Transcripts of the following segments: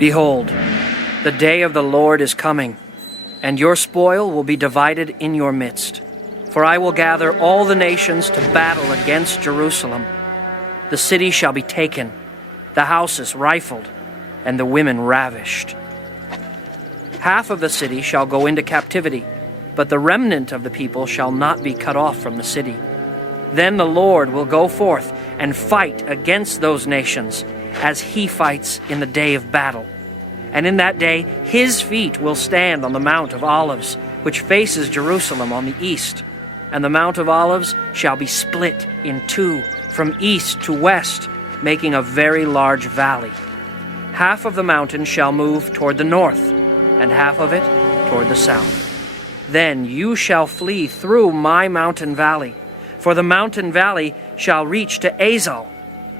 Behold, the day of the Lord is coming, and your spoil will be divided in your midst. For I will gather all the nations to battle against Jerusalem. The city shall be taken, the houses rifled, and the women ravished. Half of the city shall go into captivity, but the remnant of the people shall not be cut off from the city. Then the Lord will go forth and fight against those nations, as he fights in the day of battle. And in that day his feet will stand on the Mount of Olives, which faces Jerusalem on the east. And the Mount of Olives shall be split in two, from east to west, making a very large valley. Half of the mountain shall move toward the north, and half of it toward the south. Then you shall flee through my mountain valley, for the mountain valley shall reach to Azal.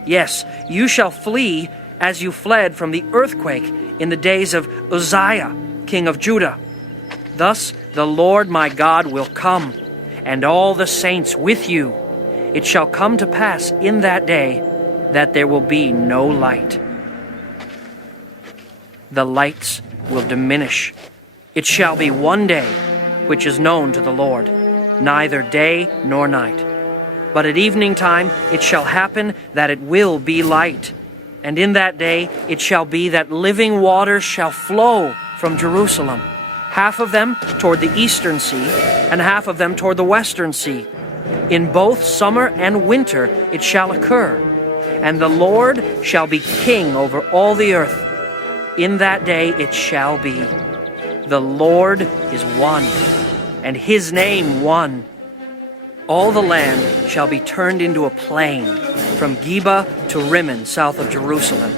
Yes, you shall flee as you fled from the earthquake in the days of Uzziah, king of Judah. Thus the Lord my God will come, and all the saints with you. It shall come to pass in that day that there will be no light. The lights will diminish. It shall be one day which is known to the Lord, neither day nor night. But at evening time it shall happen that it will be light. And in that day it shall be that living waters shall flow from Jerusalem, half of them toward the eastern sea, and half of them toward the western sea. In both summer and winter it shall occur, and the Lord shall be king over all the earth. In that day it shall be, the Lord is one, and his name one. All the land shall be turned into a plain, from Geba to Rimmon, south of Jerusalem.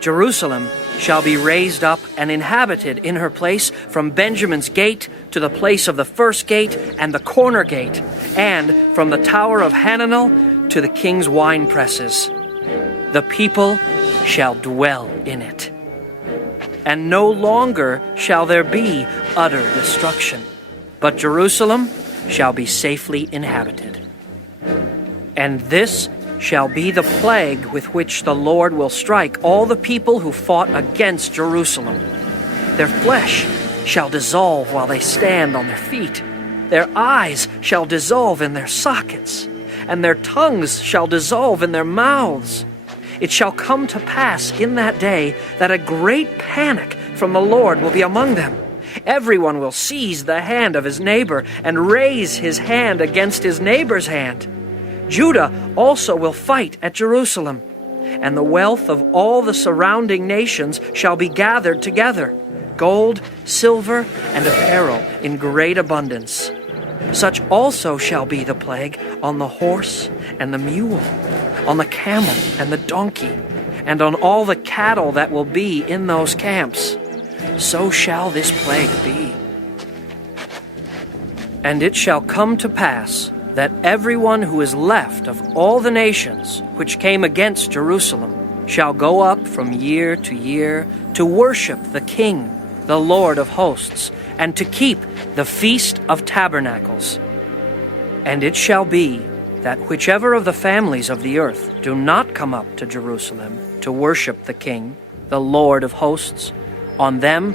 Jerusalem shall be raised up and inhabited in her place, from Benjamin's gate to the place of the first gate and the corner gate, and from the tower of Hananel to the king's wine presses. The people shall dwell in it. And no longer shall there be utter destruction, but Jerusalem shall be safely inhabited. And this shall be the plague with which the Lord will strike all the people who fought against Jerusalem. Their flesh shall dissolve while they stand on their feet. Their eyes shall dissolve in their sockets, and their tongues shall dissolve in their mouths. It shall come to pass in that day that a great panic from the Lord will be among them. Everyone will seize the hand of his neighbor and raise his hand against his neighbor's hand. Judah also will fight at Jerusalem, and the wealth of all the surrounding nations shall be gathered together, gold, silver, and apparel in great abundance. Such also shall be the plague on the horse and the mule, on the camel and the donkey, and on all the cattle that will be in those camps. So shall this plague be. And it shall come to pass that everyone who is left of all the nations which came against Jerusalem shall go up from year to year to worship the King, the Lord of hosts, and to keep the Feast of Tabernacles. And it shall be that whichever of the families of the earth do not come up to Jerusalem to worship the King, the Lord of hosts, on them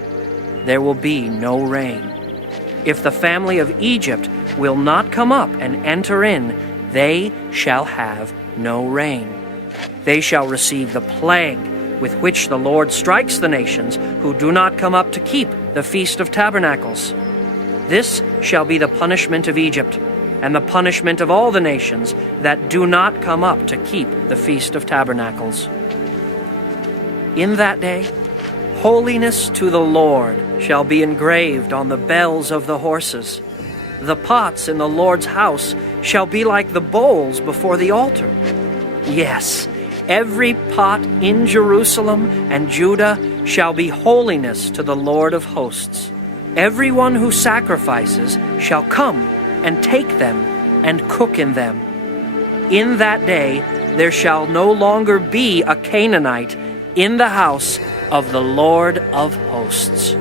there will be no rain. If the family of Egypt will not come up and enter in, they shall have no rain. They shall receive the plague with which the Lord strikes the nations who do not come up to keep the Feast of Tabernacles. This shall be the punishment of Egypt, and the punishment of all the nations that do not come up to keep the Feast of Tabernacles. In that day, holiness to the Lord shall be engraved on the bells of the horses. The pots in the Lord's house shall be like the bowls before the altar. Yes, every pot in Jerusalem and Judah shall be holiness to the Lord of hosts. Everyone who sacrifices shall come and take them and cook in them. In that day there shall no longer be a Canaanite in the house of the Lord of hosts.